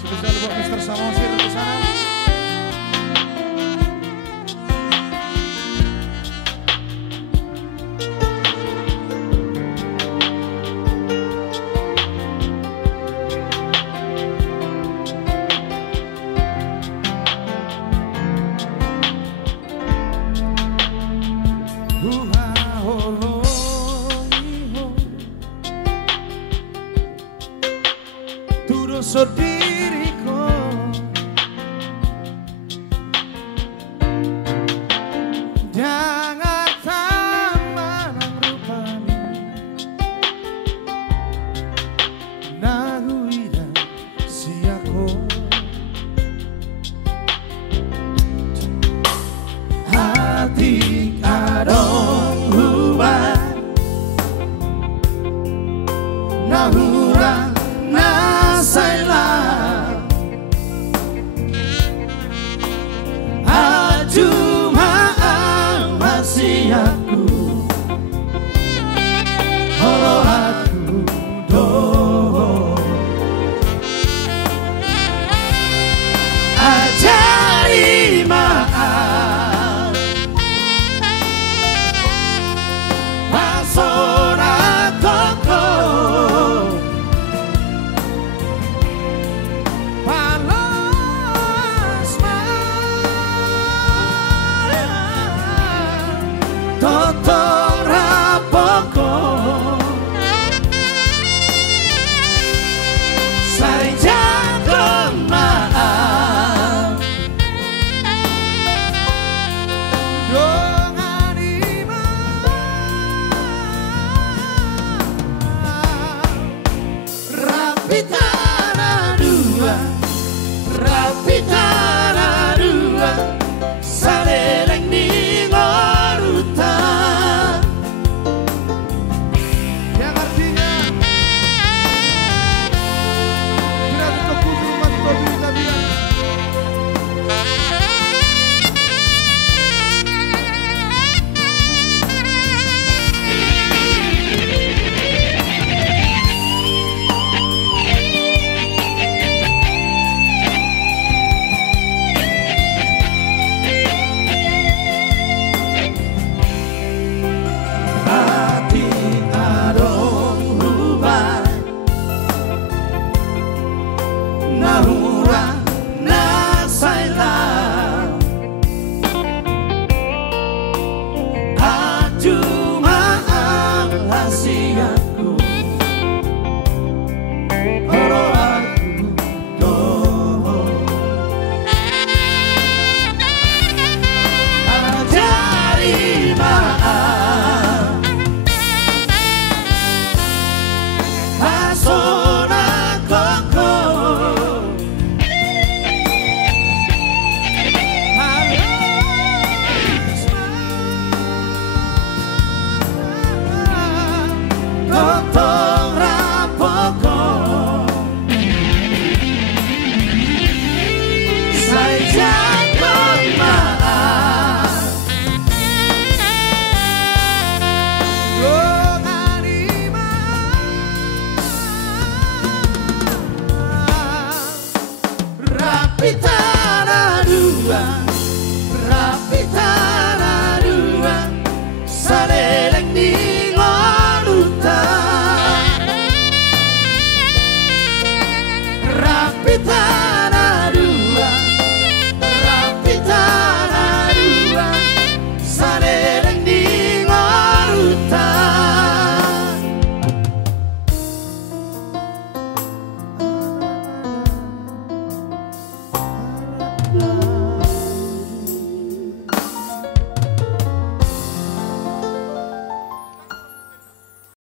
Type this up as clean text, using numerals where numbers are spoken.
Spesial buat Mr. Samosir di sana. So diriku jangan taman rupanya nahuida siako hati adong hubah nahura nasailah ajumaan masih aku kalau aku doh ajari maaf pasora koko totong rapoko sari jago maaf dongan iman rapi tanah dua rapi tanah dua saleleng di rapi tanah dua, rapi tanah dua, saleleng di ngorutan. Rapi tanah dua, rapi tanah dua, saleleng di ngorutan.